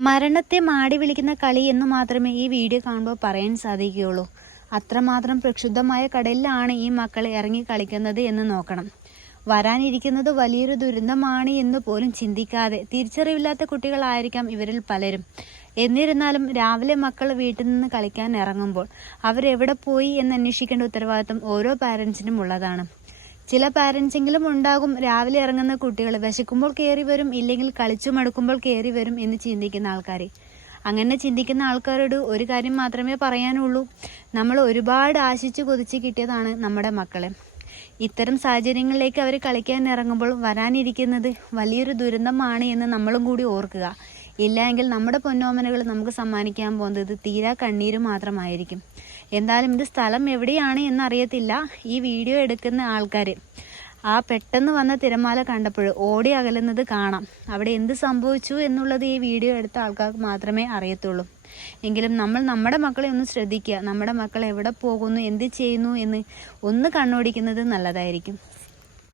മരണത്തെ മാടി വിളിക്കുന്ന കളി എന്ന് മാത്രമേ ഈ വീഡിയോ കാണുമ്പോൾ പറയാൻ സാധിക്കുകയുള്ളൂ. അത്രമാത്രം പ്രക്ഷുബ്ധമായ കടലിലാണ് ഈ മക്കൾ ഇറങ്ങി കളിക്കുന്നത് എന്ന് നോക്കണം. വരാനിരിക്കുന്നത് വലിയൊരു ദുരന്തമാണ് എന്ന് പോലും ചിന്തിക്കാതെ തിരിച്ചറിവില്ലാത്ത കുട്ടികളായിരിക്കാം ഇവരിൽ പലരും. എന്നിരുന്നാലും രാവിലെ മക്കൾ വീട്ടിൽ നിന്ന് കളിക്കാൻ ഇറങ്ങുമ്പോൾ അവരെവിടെ പോയി എന്ന് അന്വേഷിക്കേണ്ട ഉത്തരവാദിത്തം ഓരോ പാരൻസിനും ഉള്ളതാണ്. ചില പാരൻസെങ്കിലും ഉണ്ടാകും രാവിലെ ഇറങ്ങുന്ന കുട്ടികൾ. വിശക്കുമ്പോൾ കയറി വരും ഇല്ലെങ്കിൽ കളിച്ചു മടുക്കുമ്പോൾ കയറി വരും എന്ന് ചിന്തിക്കുന്ന ആൾക്കാർ അങ്ങനെ ചിന്തിക്കുന്ന ആൾക്കാരോട് ഒരു കാര്യം മാത്രമേ പറയാനുള്ളൂ. നമ്മൾ ഒരുപാട് ആശിച്ചു കൊതിച്ച് കിട്ടിയതാണ് നമ്മുടെ മക്കളെ. ഇത്തരം സാഹചര്യങ്ങളിലേക്ക് അവർ കളിക്കാൻ ഇറങ്ങുമ്പോൾ വരാനിരിക്കുന്നത് വലിയൊരു ദുരന്തമാണ് എന്ന് നമ്മളും കൂടി ഓർക്കുക. ഇല്ലെങ്കിൽ നമ്മുടെ പൊന്നോമനകൾ നമുക്ക് സമ്മാനിക്കാൻ പോകുന്നത് തീരാ കണ്ണീര് മാത്രമായിരിക്കും. എന്തായാലും ഇത് സ്ഥലം എവിടെയാണ് എന്നറിയത്തില്ല. ഈ വീഡിയോ എടുക്കുന്ന ആൾക്കാർ ആ പെട്ടെന്ന് വന്ന തിരമാല കണ്ടപ്പോൾ ഓടി അകലുന്നത് കാണാം. അവിടെ എന്ത് സംഭവിച്ചു എന്നുള്ളത് ഈ വീഡിയോ എടുത്ത ആൾക്കാർക്ക് മാത്രമേ അറിയത്തുള്ളൂ. എങ്കിലും നമ്മൾ നമ്മുടെ മക്കളെ ഒന്ന് ശ്രദ്ധിക്കുക. നമ്മുടെ മക്കൾ എവിടെ പോകുന്നു എന്ത് ചെയ്യുന്നു എന്ന് ഒന്ന് കണ്ണോടിക്കുന്നത് നല്ലതായിരിക്കും.